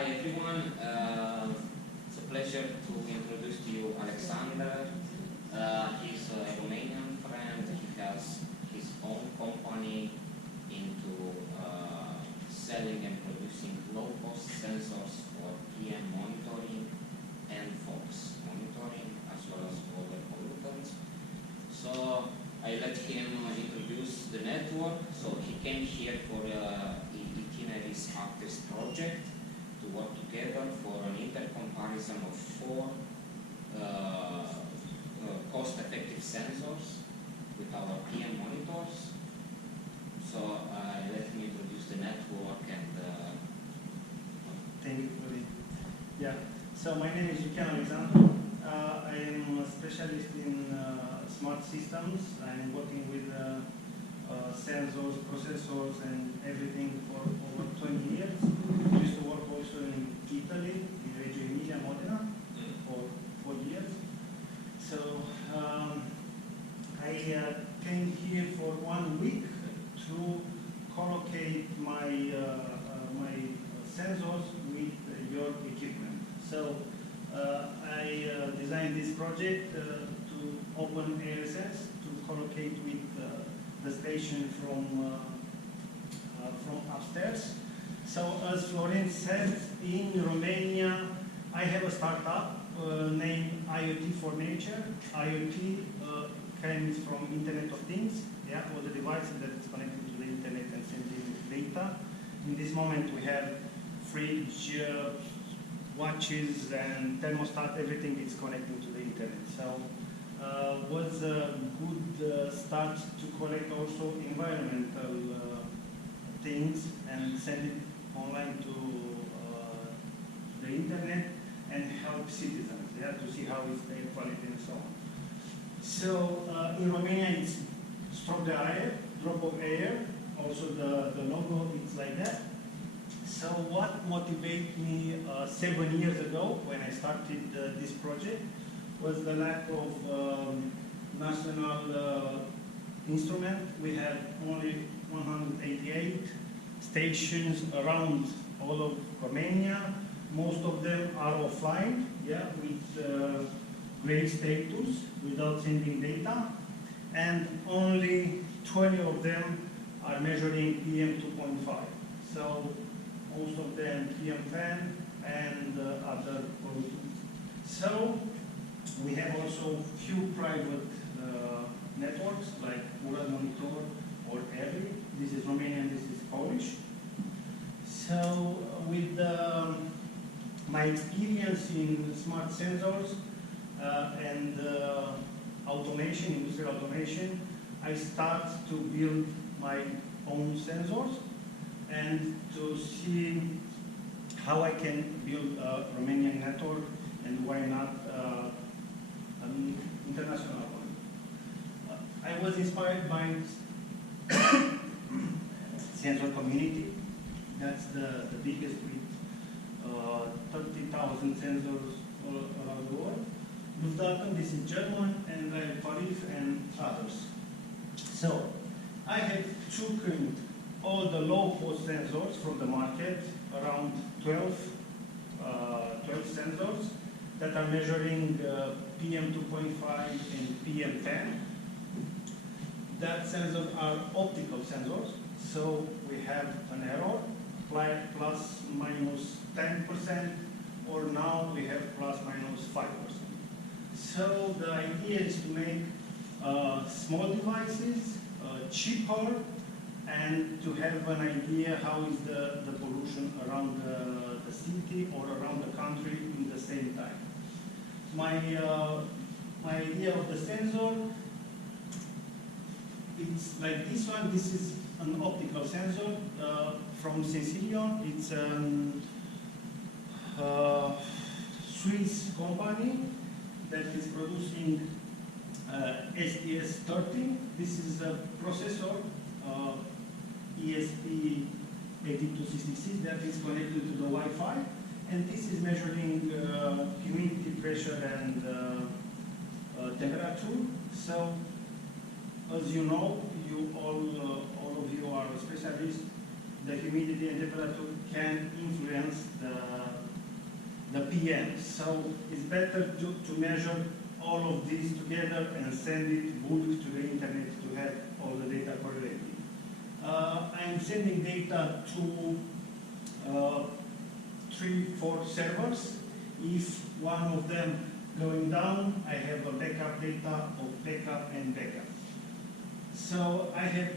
Hi everyone, it's a pleasure to introduce to you Alexander. He's a Romanian friend. He has his own company into selling and producing low-cost sensors for PM monitoring and FOX monitoring, as well as other pollutants. So I let him introduce the network. So he came here for ACTRIS project to work together for an intercomparison of 4 cost-effective sensors with our PM monitors. So I let him introduce the network and thank you for it. Yeah. So my name is Alexander. I am a specialist in smart systems. I'm working with sensors, processors, and everything for over 20 years. I used to work also in Italy, in Reggio Emilia, Modena, for 4 years. So I came here for 1 week to collocate my my sensors with your equipment. So I designed this project to OpenAirSen to collocate with the station from upstairs. So as Florence said, in Romania, I have a startup named IoT for Nature. IoT comes from Internet of Things, yeah, all the devices that is connected to the Internet and sending data. In this moment, we have fridge, watches, and thermostat. Everything is connecting to the Internet. So was a good start to collect also environmental things and send it online to the Internet and help citizens, yeah, to see how is air quality and so on. So in Romania it's drop the air, drop of air. Also the logo is like that. So what motivated me 7 years ago when I started this project was the lack of national instrument. We had only 188 stations around all of Romania. Most of them are offline, yeah, with gray status, without sending data, and only 20 of them are measuring PM 2.5. So most of them PM10 and other pollutants. So we have also few private networks like Ural Monitor or ERI. This is Romanian, this is Polish. So with my experience in smart sensors and automation, industrial automation, I start to build my own sensors and to see how I can build a Romanian network and why not an international one. I was inspired by sensor community. That's the biggest with 30,000 sensors all around the world. Lufthansa, this is German, and I have Paris and others. So I have chosen all the low-cost sensors from the market, around 12 sensors that are measuring PM 2.5 and PM10. That sensors are optical sensors, so we have an error, plus minus 10%, or now we have plus minus 5%. So the idea is to make small devices cheaper and to have an idea how is the pollution around the city or around the country in the same time. My idea of the sensor, it's like this one. This is an optical sensor from Sensilion. It's a Swiss company that is producing STS-30. This is a processor, ESP8266, that is connected to the Wi-Fi, and this is measuring humidity, pressure, and temperature. So, as you know, all of you are specialists. The humidity and temperature can influence the the PM. So it's better to measure all of these together and send it bulk to the internet to have all the data correlated. I'm sending data to 3-4 servers. If one of them going down, I have a backup data of backup and backup. So I have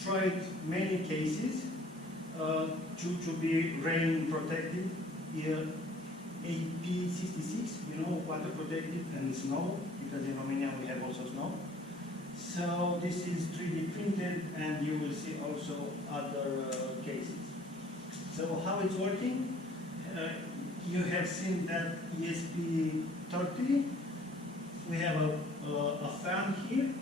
tried many cases to be rain protected. Here, AP66, you know, water protected, and snow, because in Romania we have also snow. So this is 3D printed, and you will see also other cases. So how it's working? You have seen that ESP30. We have a fan here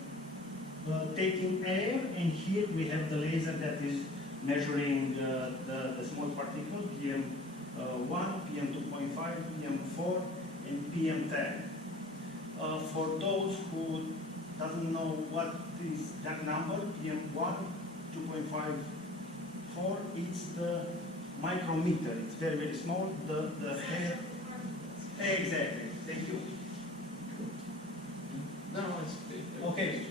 taking air, and here we have the laser that is measuring the small particle, PM1, PM2.5, PM4, and PM10. For those who doesn't know what is that number, PM1, 2.5, 4, it's the micrometer. It's very, very small. The hair. Exactly. Thank you. No, it's okay.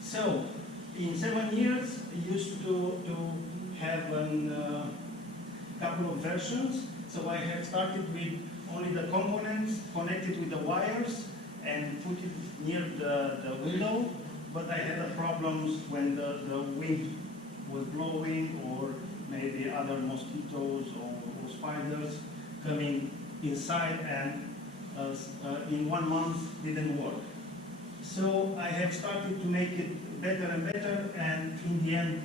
So, in 7 years, I used to have a couple of versions. So I have started with only the components connected with the wires and put it near the window. But I had problems when the wind was blowing, or maybe other mosquitoes or spiders coming inside, and in 1 month didn't work. So I have started to make it better and better, and in the end,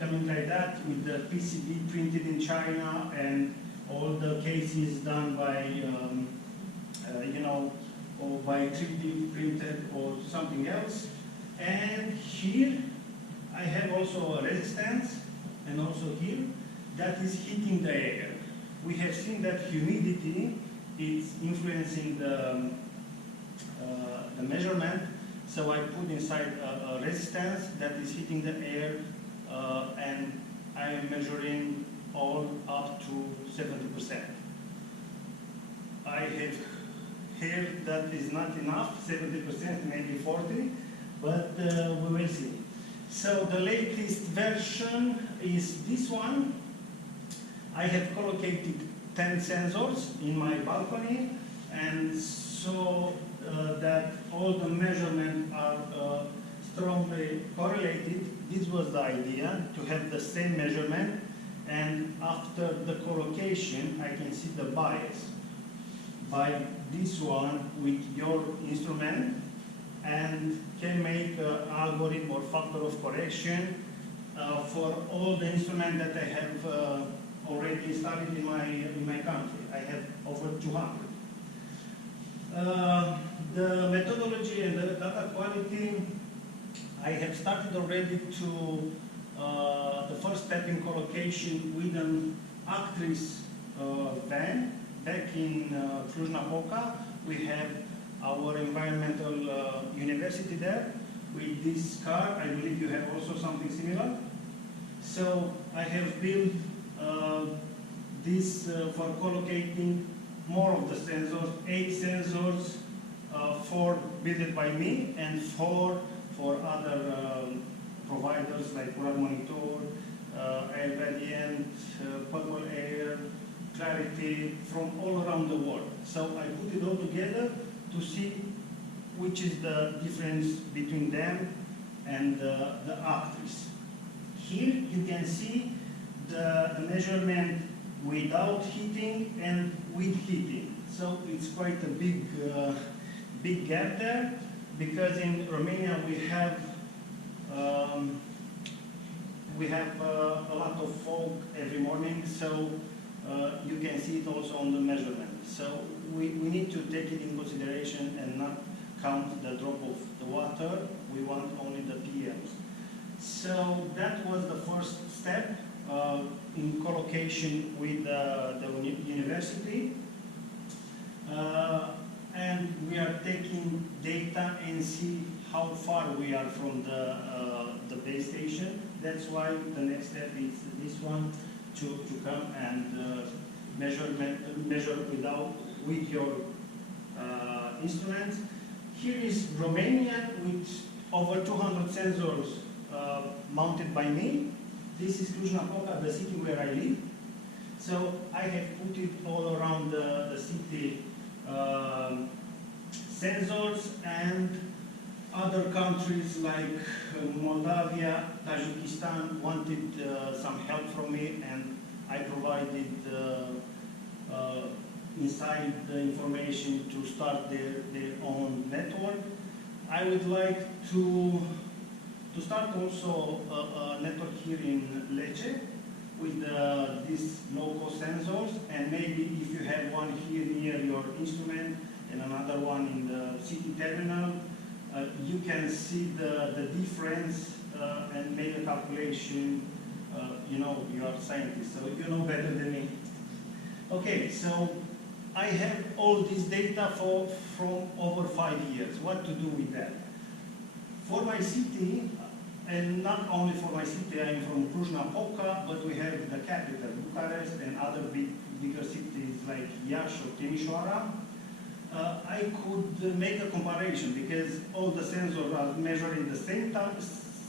coming like that with the PCB printed in China and all the cases done by, you know, or by 3D printed or something else. And here I have also a resistance, and also here, that is heating the air. We have seen that humidity is influencing the measurement. So I put inside a resistance that is heating the air, and I am measuring all up to 70%. I have heard that is not enough, 70%, maybe 40, but we will see. So the latest version is this one. I have collocated 10 sensors in my balcony, and so that all the measurements are strongly correlated. This was the idea, to have the same measurement, and after the collocation, I can see the bias by this one with your instrument, and can make an algorithm or factor of correction for all the instruments that I have already installed in my country. I have over 200. The methodology and the data quality, I have started already to the first step in collocation with an ACTRIS van back in Cluj-Napoca. We have our environmental university there with this car. I believe you have also something similar. So I have built this for collocating more of the sensors, 8 sensors, 4 built by me, and 4 for other providers like Ural Monitor, Air Gradient, Purple Air, Clarity, from all around the world. So I put it all together to see which is the difference between them and the ACTRIS. Here you can see the measurement without heating and with heating. So it's quite a big gap there, because in Romania we have a lot of fog every morning, so you can see it also on the measurement. So we need to take it in consideration and not count the drop of the water. We want only the PMs. So that was the first step in collocation with the university. And we are taking data and see how far we are from the base station. That's why the next step is this one, to come and measure with your instruments. Here is Romania with over 200 sensors mounted by me. This is Cluj-Napoca, the city where I live. So I have put it all around the city sensors, and other countries like Moldavia, Tajikistan wanted some help from me, and I provided inside the information to start their own network. I would like to start also a network here in Lecce with these local sensors, and maybe if you have one here near your instrument and another one in the city terminal, you can see the difference and make a calculation. You know, you are scientists, so you know better than me. Okay, so I have all this data from over 5 years. What to do with that? For my city, and not only for my city, I am from Cluj-Napoca, but we have the capital, Bucharest, and other bigger cities like Iași or Timișoara. I could make a comparison because all the sensors are measuring the same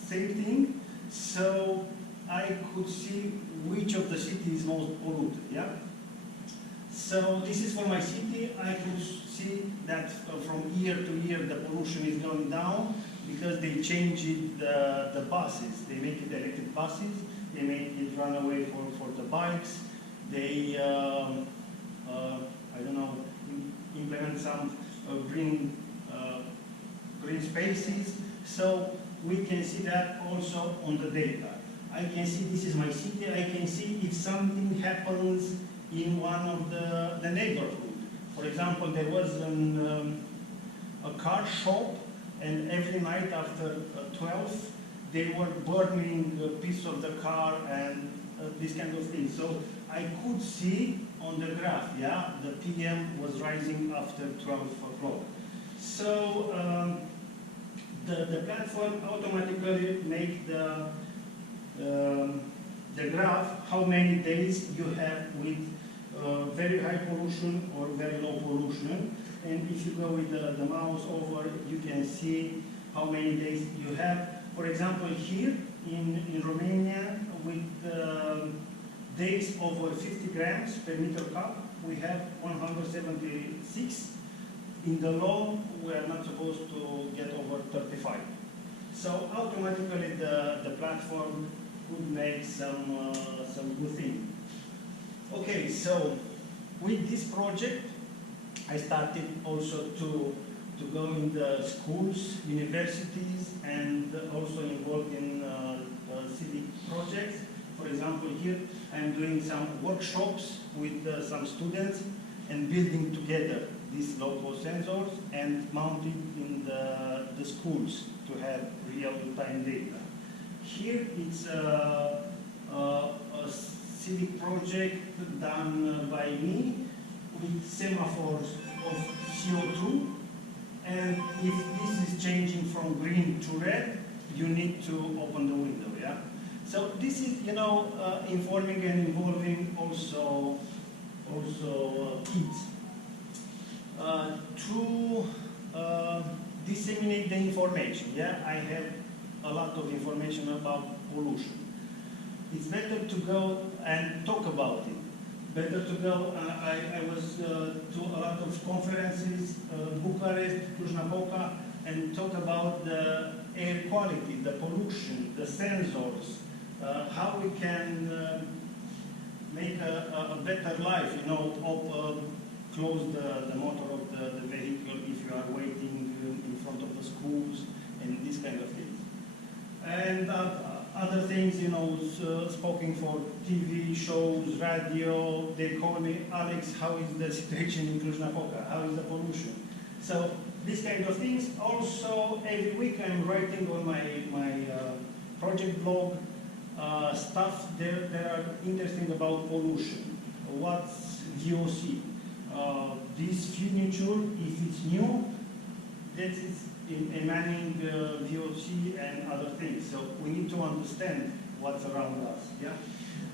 thing, so I could see which of the cities is most polluted. Yeah. So this is for my city. I could see that from year to year the pollution is going down because they changed the buses. They make it electric buses. They make it run away for the bikes. They I don't know, implement some green spaces. So we can see that also on the data. I can see this is my city. I can see if something happens in one of the neighborhood. For example, there was a car shop, and every night after 12, they were burning a piece of the car and this kind of thing. So I could see on the graph, yeah, the PM was rising after 12 o'clock. So the platform automatically make the graph how many days you have with very high pollution or very low pollution. And if you go with the mouse over, you can see how many days you have. For example, here in Romania, with days over 50 grams per meter cup, we have 176. In the law, we are not supposed to get over 35. So automatically the platform could make some good thing. Okay, so with this project, I started also to go in the schools, universities, and also involved in civic projects. For example, here I'm doing some workshops with some students and building together these local sensors and mounted in the schools to have real-time data. Here it's a civic project done by me with semaphores of CO2, and if this is changing from green to red, you need to open the window, yeah? So this is, you know, informing and involving also kids. To disseminate the information, yeah? I have a lot of information about pollution. It's better to go and talk about it. Better to go, I was to a lot of conferences, Bucharest, Cluj-Napoca, and talk about the air quality, the pollution, the sensors, how we can make a better life, you know, close the motor of the vehicle if you are waiting in front of the schools and this kind of things. And other things, you know, spoken for TV shows, radio, they call me, Alex, how is the situation in Cluj-Napoca? How is the pollution? So these kind of things. Also, every week I'm writing on my project blog stuff that are interesting about pollution. What's VOC? This furniture, if it's new, that is emitting VOC and other things. So we need to understand what's around us. Yeah.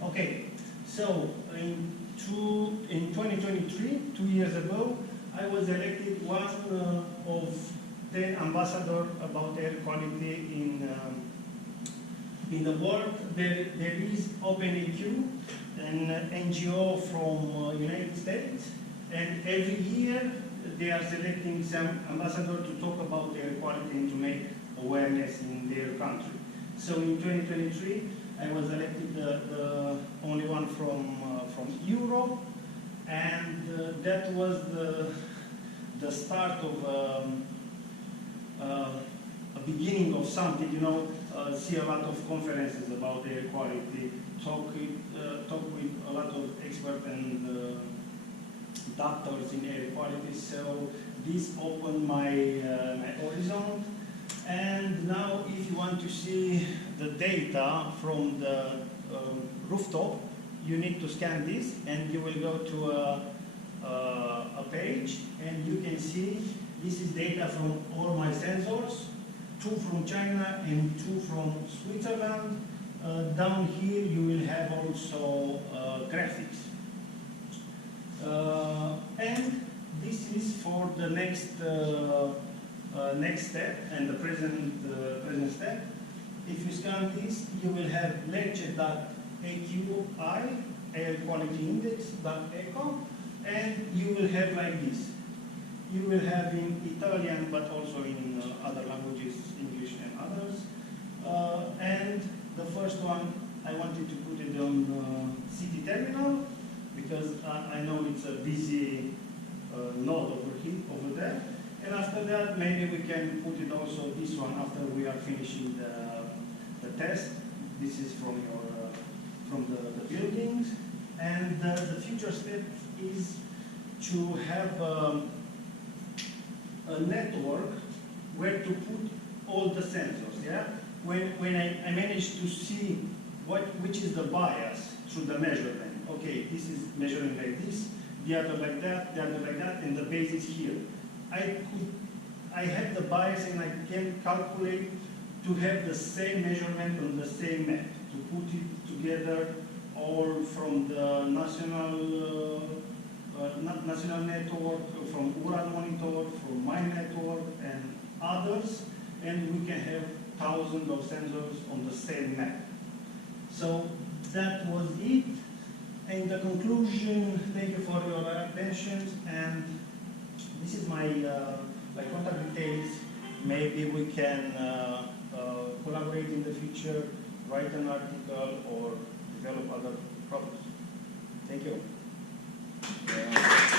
Okay. So in 2023, 2 years ago, I was elected one of 10 ambassadors about air quality in the world. There is OpenAirSen, an NGO from United States, and every year they are selecting some ambassador to talk about air quality and to make awareness in their country. So in 2023, I was elected the only one from Europe, and that was the start of a beginning of something. You know, see a lot of conferences about air quality, talk with a lot of experts and doctors in air quality. So this opened my horizon. And now, if you want to see the data from the rooftop, you need to scan this, and you will go to a page, and you can see this is data from all my sensors, 2 from China and 2 from Switzerland. Down here, you will have also graphics. And this is for the next step and the present step. If you scan this, you will have Lecce.aqi, air quality index.eco, and you will have like this. You will have in Italian, but also in other languages, English and others. And the first one, I wanted to put it on city terminal, because I know it's a busy node over there. And after that, maybe we can put it also this one after we are finishing the test. This is from the buildings. And the future step is to have a network where to put all the sensors. Yeah. When I managed to see which is the bias through the measurement. Okay, this is measuring like this, the other like that, the other like that, and the base is here. I have the bias, and I can calculate to have the same measurement on the same map, to put it together all from the national network, from Ural monitor, from my network, and others, and we can have thousands of sensors on the same map. So that was it. In the conclusion, thank you for your attention, and this is my contact details. Maybe we can collaborate in the future, write an article, or develop other products. Thank you.